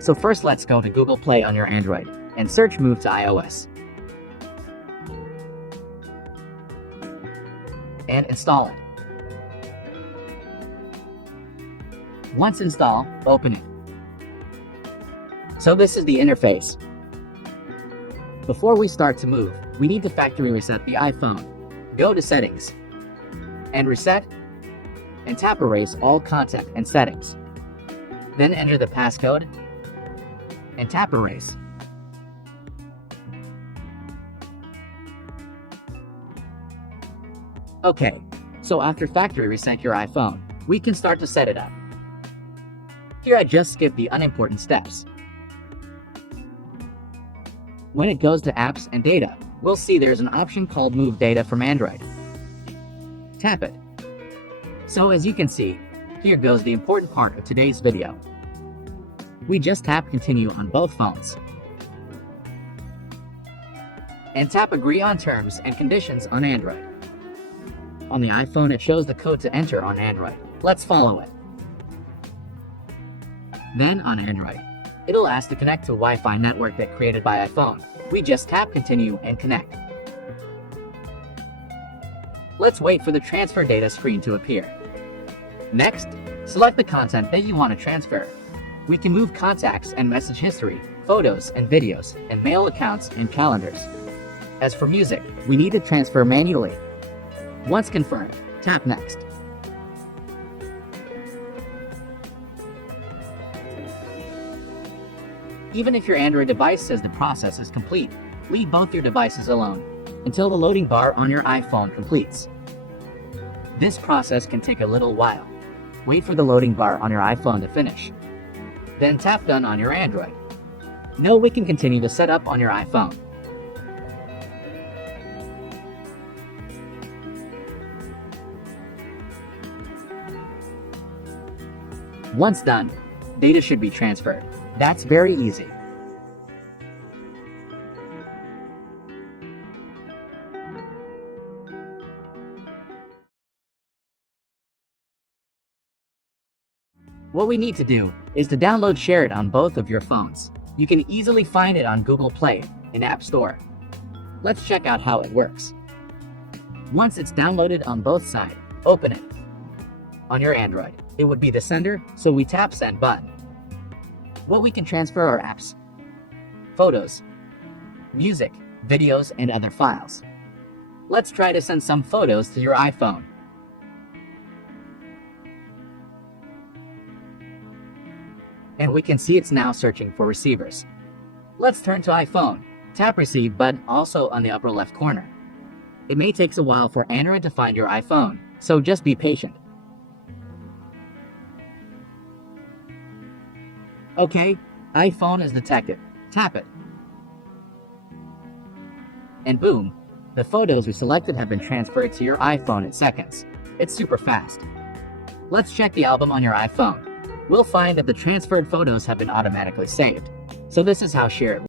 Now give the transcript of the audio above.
So first let's go to Google Play on your Android and search Move to iOS. And install it. Once installed, open it. So this is the interface. Before we start to move, we need to factory reset the iPhone. Go to Settings, and Reset, and tap Erase all content and settings. Then enter the passcode, and tap Erase. Okay, so after factory reset your iPhone, we can start to set it up. Here I just skip the unimportant steps. When it goes to Apps and Data, we'll see there's an option called Move Data from Android. Tap it. So as you can see, here goes the important part of today's video. We just tap Continue on both phones. And tap Agree on Terms and Conditions on Android. On the iPhone it shows the code to enter on Android. Let's follow it. Then on Android, it'll ask to connect to a Wi-Fi network that created by iPhone. We just tap Continue and Connect. Let's wait for the Transfer Data screen to appear. Next, select the content that you want to transfer. We can move contacts and message history, photos and videos, and mail accounts and calendars. As for music, we need to transfer manually. Once confirmed, tap Next. Even if your Android device says the process is complete, leave both your devices alone until the loading bar on your iPhone completes. This process can take a little while. Wait for the loading bar on your iPhone to finish. Then tap Done on your Android. Now we can continue to set up on your iPhone. Once done, data should be transferred. That's very easy. What we need to do is to download Share It on both of your phones. You can easily find it on Google Play in App Store. Let's check out how it works. Once it's downloaded on both sides, open it. On your Android, it would be the sender, so we tap Send button. What we can transfer are apps, photos, music, videos, and other files. Let's try to send some photos to your iPhone. And we can see it's now searching for receivers. Let's turn to iPhone. Tap Receive button also on the upper left corner. It may take a while for Android to find your iPhone, so just be patient. Okay, iPhone is detected. Tap it. And boom, the photos we selected have been transferred to your iPhone in seconds. It's super fast. Let's check the album on your iPhone. We'll find that the transferred photos have been automatically saved. So this is how Share It